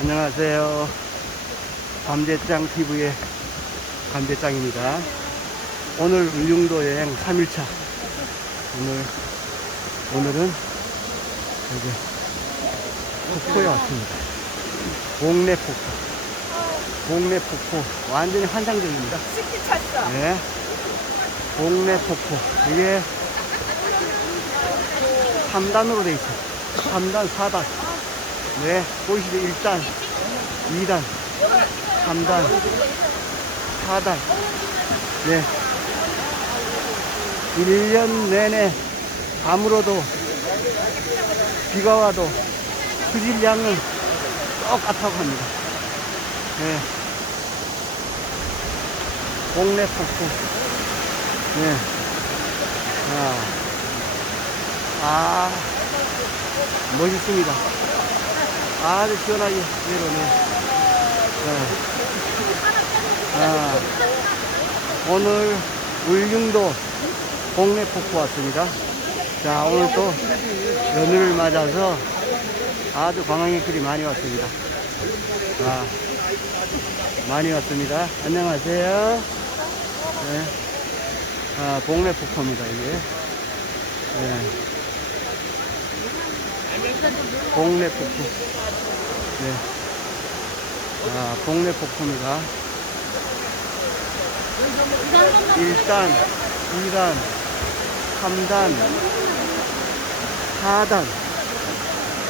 안녕하세요. 감제장 TV의 감제장입니다. 오늘 울릉도 여행 3일차. 오늘, 오늘은 여기 폭포에 왔습니다. 봉내 폭포. 봉내 폭포. 완전히 환상적입니다. 스키 찼어. 네. 봉내 폭포. 이게 3단으로 돼 있어요. 3단, 4단. 네. 보이시죠? 1단, 2단, 3단, 4단. 네. 1년 내내 아무로도 비가 와도 수질량은 똑같다고 합니다. 네. 봉내 폭포. 네. 아, 아, 멋있습니다. 아주 시원하게 내려오네. 네. 아, 오늘 울릉도 봉내 폭포 왔습니다. 자, 오늘 또 연휴를 맞아서 아주 관광객들이 많이 왔습니다. 아, 많이 왔습니다. 안녕하세요. 네. 아, 봉내 폭포입니다, 이게. 네. 봉내 폭포. 네. 아, 봉내 폭포입니다. 1단, 2단, 3단, 4단,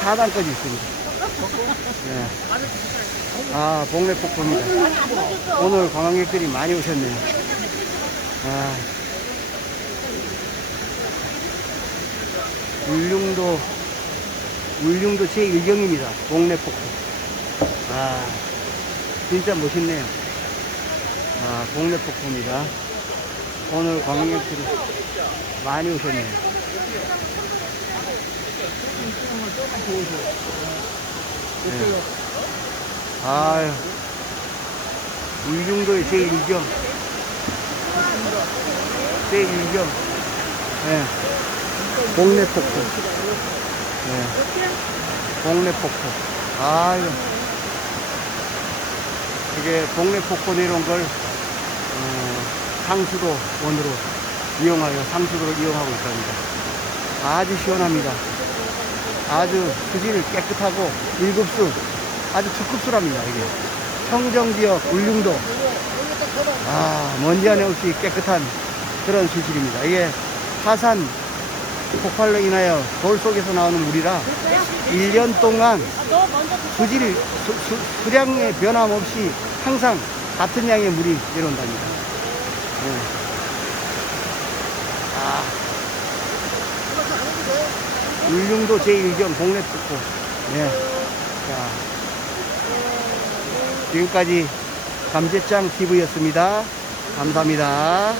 4단까지 있습니다. 네. 아, 봉내 폭포입니다. 오늘 관광객들이 많이 오셨네요. 아, 울릉도, 울릉도 제1경입니다. 봉내 폭포. 아, 진짜 멋있네요. 아, 봉내 폭포입니다. 오늘 관광객들이 많이 오셨네요. 네. 아유, 울릉도의 제1경. 제1경. 네. 봉내 폭포. 네. 봉내 폭포. 아유. 이게 봉내 폭포 내려온 걸, 어, 상수도 원으로 이용하여 상수도를 이용하고 있답니다. 아주 시원합니다. 아주 수질 깨끗하고 일급수 아주 특급수랍니다 이게 청정지역 울릉도 아 먼지 안에 없이 깨끗한 그런 수질입니다 이게 화산 폭발로 인하여 돌 속에서 나오는 물이라 1년 동안 수질 수, 수, 수량의 변함없이 항상 같은 양의 물이 내려온답니다 네. 아. 울릉도 제1경 동네 폭포. 예. 자. 지금까지 감제장 TV였습니다. 감사합니다.